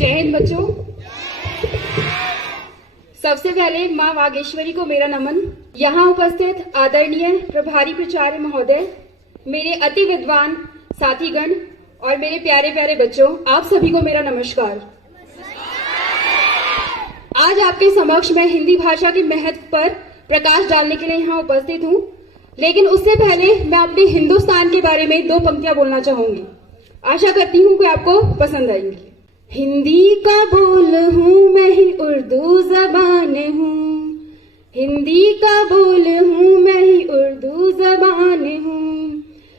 जय हिंद बच्चों। सबसे पहले माँ वागेश्वरी को मेरा नमन। यहाँ उपस्थित आदरणीय प्रभारी प्राचार्य महोदय, मेरे अति विद्वान साथीगण और मेरे प्यारे प्यारे बच्चों, आप सभी को मेरा नमस्कार। आज आपके समक्ष मैं हिंदी भाषा के महत्व पर प्रकाश डालने के लिए यहाँ उपस्थित हूँ, लेकिन उससे पहले मैं अपने हिंदुस्तान के बारे में 2 पंक्तियां बोलना चाहूंगी। आशा करती हूँ कि आपको पसंद आएंगी। हिंदी का बोल हूँ मैं ही उर्दू जबान हूँ, हिंदी का बोल हूँ मैं ही उर्दू जबान हूँ,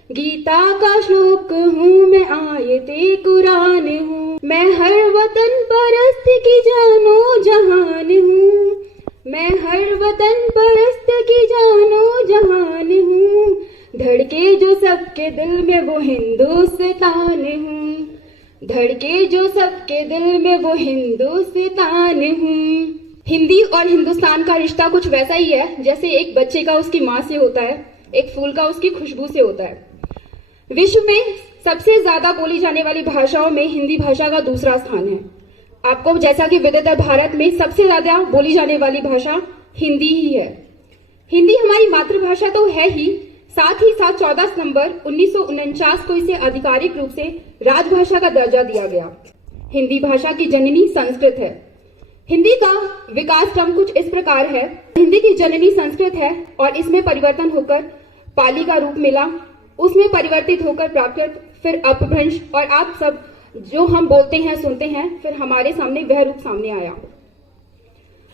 गीता का श्लोक हूँ मैं आयते कुरान हूँ, मैं हर वतन परस्त की जानो जहान हूँ, मैं हर वतन परस्त की जानो जहान हूँ, धड़के जो सबके दिल में वो हिंदुस्तान हूँ, धड़के जो सबके दिल में वो हिंदुस्तान हूँ। हिंदी और हिंदुस्तान का रिश्ता कुछ वैसा ही है जैसे एक बच्चे का उसकी माँ से होता है, एक फूल का उसकी खुशबू से होता है। विश्व में सबसे ज्यादा बोली जाने वाली भाषाओं में हिंदी भाषा का दूसरा स्थान है। आपको जैसा कि विदित है, भारत में सबसे ज्यादा बोली जाने वाली भाषा हिंदी ही है। हिंदी हमारी मातृभाषा तो है ही, साथ ही साथ 14 सितंबर 1949 को इसे आधिकारिक रूप से राजभाषा का दर्जा दिया गया। हिंदी भाषा की जननी संस्कृत है। हिंदी का विकास क्रम कुछ इस प्रकार है। हिंदी की जननी संस्कृत है और इसमें परिवर्तन होकर पाली का रूप मिला, उसमें परिवर्तित होकर प्राकृत, फिर अपभ्रंश और आप सब जो हम बोलते हैं सुनते हैं, फिर हमारे सामने वह रूप सामने आया।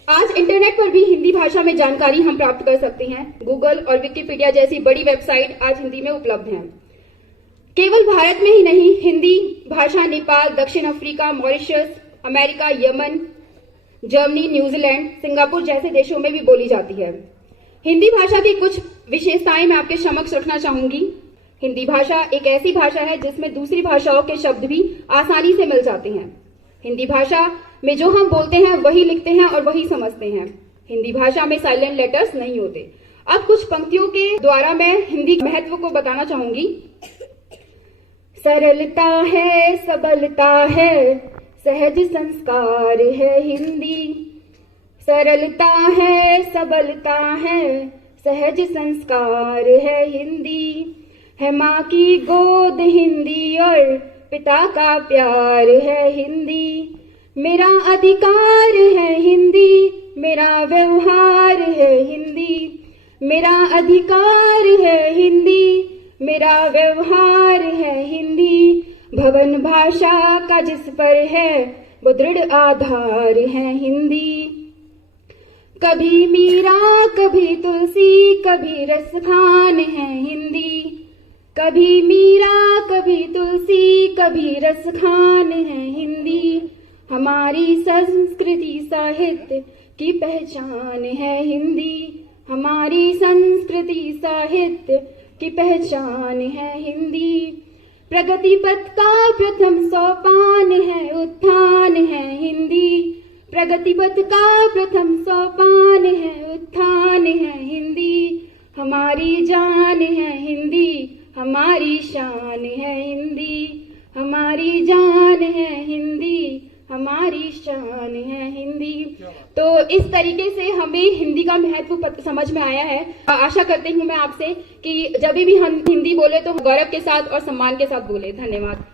आज इंटरनेट पर भी हिंदी भाषा में जानकारी हम प्राप्त कर सकते हैं। गूगल और विकिपीडिया जैसी बड़ी वेबसाइट आज हिंदी में उपलब्ध हैं। केवल भारत में ही नहीं, हिंदी भाषा नेपाल, दक्षिण Africa, Mauritius, America, Yemen, Germany, New Zealand, Singapore जैसे देशों में भी बोली जाती है। हिंदी भाषा की कुछ विशेषताएं मैं आपके समक्ष रखना चाहूंगी। हिंदी भाषा एक ऐसी भाषा है जिसमें दूसरी भाषाओं के शब्द भी आसानी से मिल जाते हैं। हिंदी भाषा में जो हम बोलते हैं वही लिखते हैं और वही समझते हैं। हिंदी भाषा में साइलेंट लेटर्स नहीं होते। अब कुछ पंक्तियों के द्वारा मैं हिंदी महत्व को बताना चाहूंगी। सरलता है, सबलता है, सहज संस्कार है हिंदी, सरलता है, सबलता है, सहज संस्कार है हिंदी, है माँ की गोद हिंदी और पिता का प्यार है हिंदी, मेरा अधिकार है हिंदी, मेरा व्यवहार है हिंदी, मेरा अधिकार है हिंदी, मेरा व्यवहार है हिंदी, भवन भाषा का जिस पर है वो दृढ़ आधार है हिंदी, कभी मीरा कभी तुलसी कभी रसखान है हिंदी, कभी मीरा कभी तुलसी कभी रसखान है हिंदी, हमारी संस्कृति साहित्य की पहचान है हिंदी, हमारी संस्कृति साहित्य की पहचान है हिंदी, प्रगति पथ का प्रथम सोपान है उत्थान है हिंदी, प्रगति पथ का प्रथम सोपान है उत्थान है हिंदी, हमारी जान है हिंदी, हमारी शान है हिंदी, हमारी जान है हिंदी, हमारी शान है हिंदी। तो इस तरीके से हमें हिंदी का महत्व समझ में आया है। आशा करती हूँ मैं आपसे कि जब भी हम हिंदी बोले तो गौरव के साथ और सम्मान के साथ बोले। धन्यवाद।